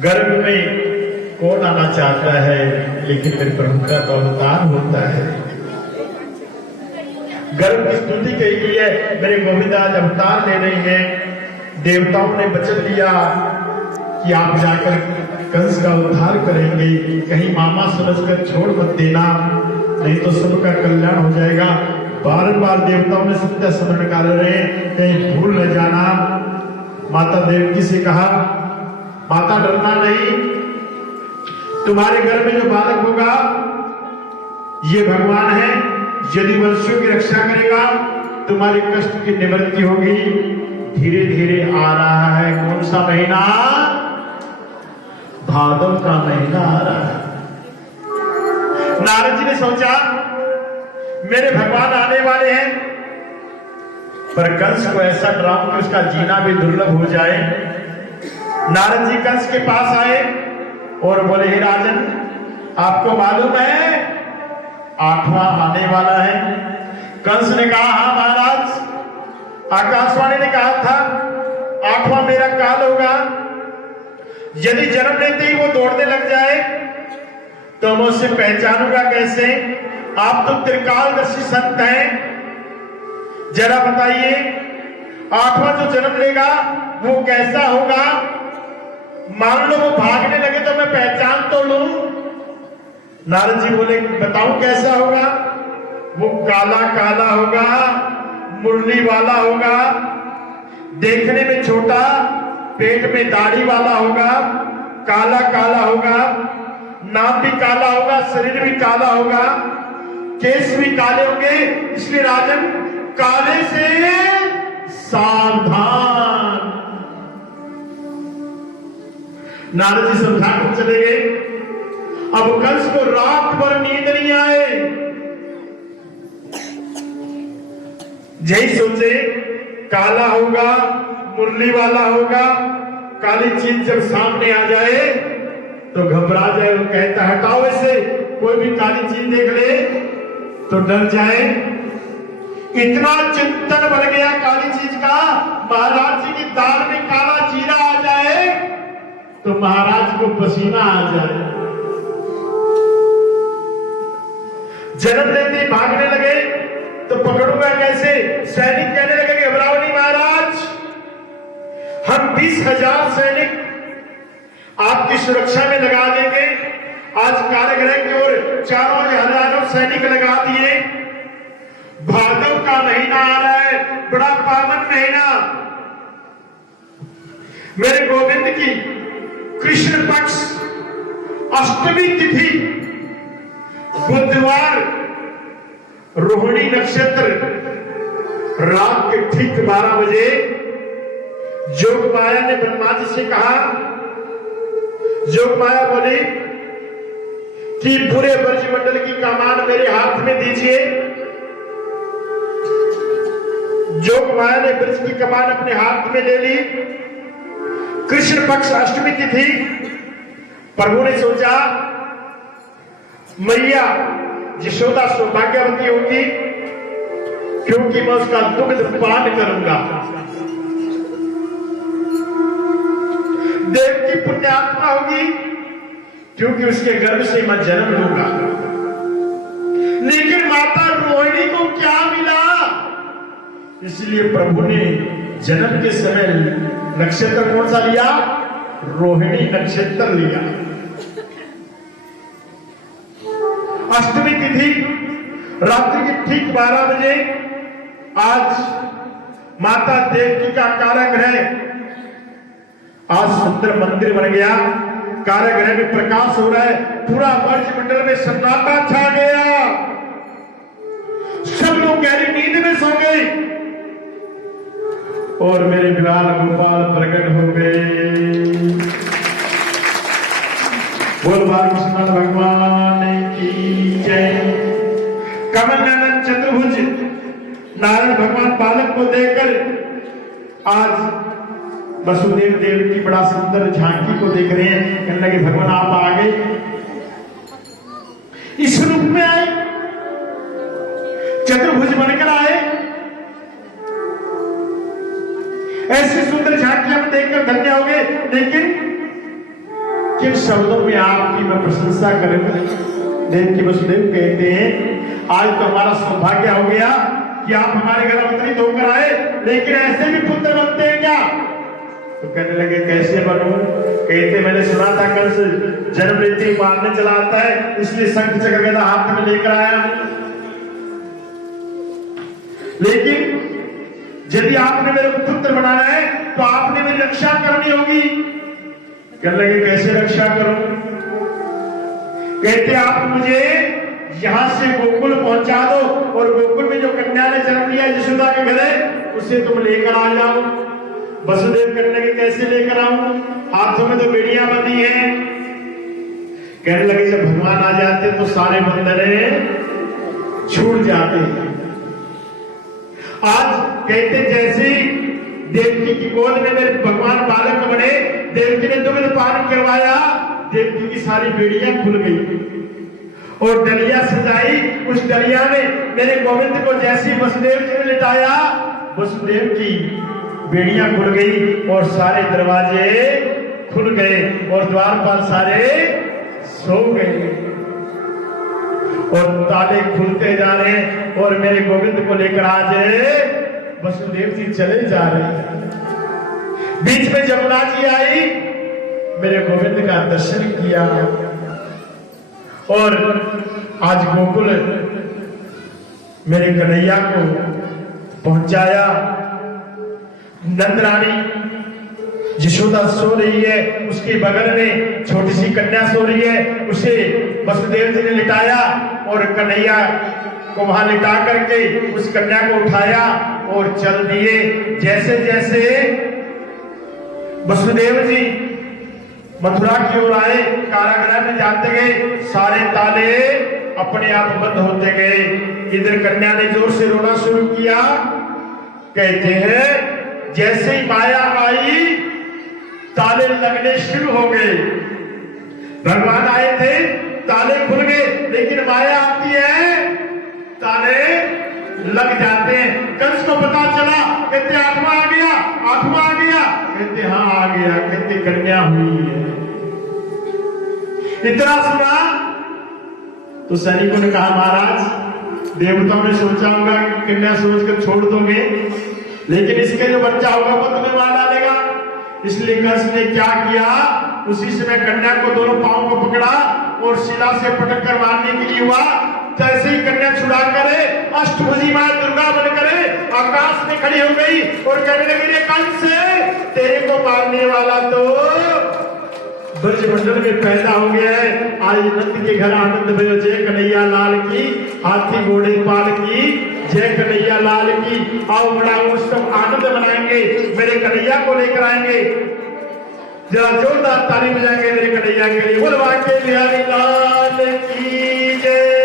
गर्भ में कौन आना चाहता है, लेकिन मेरे प्रभु का तो अवतार होता है। गर्भ की स्तुति के लिए मेरे गोविंद आज अवतार ले रहे हैं। देवताओं ने वचन दिया कि आप जाकर कंस का उद्धार करेंगे, कहीं मामा समझकर छोड़ मत देना, नहीं तो सबका कल्याण हो जाएगा। बार बार देवताओं ने सत्य स्मरण कर रहे हैं, कहीं भूल न जाना। माता देवकी से कहा, माता डरना नहीं, तुम्हारे घर में जो बालक होगा ये भगवान है, यदि वंशियों की रक्षा करेगा तुम्हारे कष्ट की निवृत्ति होगी। धीरे धीरे आ रहा है कौन सा महीना? भादव का महीना आ रहा है। नारद जी ने सोचा मेरे भगवान आने वाले हैं, पर कंस को ऐसा डराऊं कि उसका जीना भी दुर्लभ हो जाए। नारद जी कंस के पास आए और बोले, हे राजन, आपको मालूम है 8वां आने वाला है? कंस ने कहा, हाँ महाराज, आकाशवाणी ने कहा था 8वां मेरा काल होगा। यदि जन्म लेते ही वो दौड़ने लग जाए तो मैं उसे पहचानूंगा कैसे? आप तो त्रिकालदर्शी संत हैं, जरा बताइए 8वां जो जन्म लेगा वो कैसा होगा? मान लो वो भागने लगे तो मैं पहचान तो लूं। नारद जी बोले, बताऊं कैसा होगा? वो काला काला होगा, मुरली वाला होगा, देखने में छोटा, पेट में दाढ़ी वाला होगा, काला काला होगा, नाम भी काला होगा, शरीर भी काला होगा, केस भी काले होंगे। इसलिए राजन, काले से सावधान। नारद जी समझाकर चले गए। अब कंस को रात भर नींद नहीं आए। यही सोचे काला होगा, मुरली वाला होगा, काली चीज जब सामने आ जाए तो घबरा जाए। वो कहता, हटाओ इसे, कोई भी काली चीज देख ले तो डर जाए। इतना चिंतन बढ़ गया काली चीज का, महाराज जी की दाल में काला जीरा आ जाए तो महाराज को पसीना आ जाए। जन्म लेते ही भागने लगे तो पकड़ूंगा कैसे? सैनिक कहने लगे कि घबराओ नहीं महाराज, हम 20,000 सैनिक आपकी सुरक्षा में लगा देंगे। आज कारागृह की ओर चारों हजारों सैनिक लगा दिए। भादव का महीना आ रहा है, बड़ा पावन महीना। मेरे गोविंद की कृष्ण पक्ष अष्टमी तिथि बुधवार, रोहिणी नक्षत्र, रात के ठीक 12 बजे जोग माया ने ब्रह्मा जी से कहा। जोग माया बोली कि पूरे ब्रजमंडल की कमान मेरे हाथ में दीजिए। जोग माया ने ब्रज की कमान अपने हाथ में ले ली। कृष्ण पक्ष अष्टमी तिथि, प्रभु ने सोचा मैया यशोदा सौभाग्यवती होगी क्योंकि मैं उसका दुग्ध पान करूंगा। देव की पुण्यात्मा होगी क्योंकि उसके गर्भ से मैं जन्म लूंगा। लेकिन माता रोहिणी को क्या मिला? इसलिए प्रभु ने जन्म के समय नक्षत्र कौन सा लिया? रोहिणी नक्षत्र लिया। अष्टमी तिथि रात्रि के ठीक 12 बजे आज माता देवकी का कारागृह, आज सुंदर मंदिर बन गया। कारागृह में प्रकाश हो रहा है, पूरा ब्रजमंडल में सन्नाटा छा गया। सब लोग गहरी नींद में सो गए और मेरे बिलाल गोपाल प्रकट हो गए। बोल बालकृष्ण भगवान की जय। कमल नयन चतुर्भुज नारायण भगवान बालक को देखकर आज वसुदेव देव की बड़ा सुंदर झांकी को देख रहे हैं। कहने लगे, भगवान आप आ गए, इस रूप में आए, चतुर्भुज बनकर आए। ऐसी सुंदर झांकी हम देखकर धन्य हो गए। लेकिन किन शब्दों में आपकी मैं प्रशंसा करूं। देवकी वसुदेव कहते हैं आज तो हमारा सौभाग्य हो गया कि आप हमारे घर अवतरित होकर आए, लेकिन ऐसे भी पुत्र बनते हैं क्या? तो कहने लगे कैसे बनूं? कहते मैंने सुना था कंस जन्म लेते ही मारने चला आता है, इसलिए शंख चक्र गदा हाथ में लेकर आया। लेकिन यदि आपने मेरे को पुत्र बनाना है तो आपने मेरी रक्षा करनी होगी। कहने लगे कैसे रक्षा करूं? कहते आप मुझे यहां से गोकुल पहुंचा दो और गोकुल में जो कन्या ने जन्म लिया यशोदा के घर है उसे तुम लेकर आ जाओ। वसुदेव कहने लगे कैसे लेकर आऊं? हाथों में तो बेड़ियां बंधी हैं। कहने लगे जब भगवान आ जाते तो सारे बंधने छूट जाते हैं। आज कहते जैसे देवकी की गोद में मेरे भगवान बालक बने, देवकी ने दुग्ध पान करवाया, देवकी की सारी बेड़ियां खुल गई और डलिया सजाई। उस डलिया में मेरे गोविंद को जैसी वसुदेव जी ने लिटाया, वसुदेव की बेड़ियां खुल गई और सारे दरवाजे खुल गए और द्वारपाल सारे सो गए और ताले खुलते जा रहे हैं और मेरे गोविंद को लेकर आज वसुदेव जी चले जा रहे हैं। बीच में जमुना जी आई, मेरे गोविंद का दर्शन किया और आज गोकुल मेरे कन्हैया को पहुंचाया। नंद रानी यशोदा सो रही है, उसके बगल में छोटी सी कन्या सो रही है, उसे वसुदेव जी ने लिटाया और कन्हैया को वहां लिटा करके उस कन्या को उठाया और चल दिए। जैसे जैसे वसुदेव जी मथुरा की ओर आए, कारागृह में जाते गए, सारे ताले अपने आप बंद होते गए। इधर कन्या ने जोर से रोना शुरू किया। कहते हैं जैसे ही माया आई ताले लगने शुरू हो गए। भगवान आए थे, ताले खुल गए, लेकिन माया आती है ताले लग जाते हैं। कंस को पता चला, कहते आत्मा आ गया, आत्मा आ गया। कहते हाँ आ गया। कहते कन्या हुई है। इतना सुना तो सैनिकों ने कहा महाराज देवताओं ने सोचा होगा कि कन्या सोचकर छोड़ दोगे, लेकिन इसके जो बच्चा होगा वो तुम्हें मार डालेगा। इसलिए कंस ने क्या किया, उसी समय कन्या को दोनों पांव को पकड़ा और शिला से पटक कर मारने के लिए हुआ। जैसे ही कन्या छुड़ा करे अष्टभुजी मां दुर्गा बन करे आकाश में खड़ी हो गई और कहने लगी कंस तेरे को मारने वाला तो ब्रजमंडल में पैदा हो गया है। आज नंद के घर आनंद भयो जय कन्हैया लाल की, हाथी घोड़े पाल की जय कन्हैया लाल की। आओ बड़ा उत्सव आनंद मनाएंगे, मेरे कन्हैया को लेकर आएंगे। जरा जोरदार ताली बजाएंगे मेरे कन्हैया के लिए। बोल वाके बिहारी लाल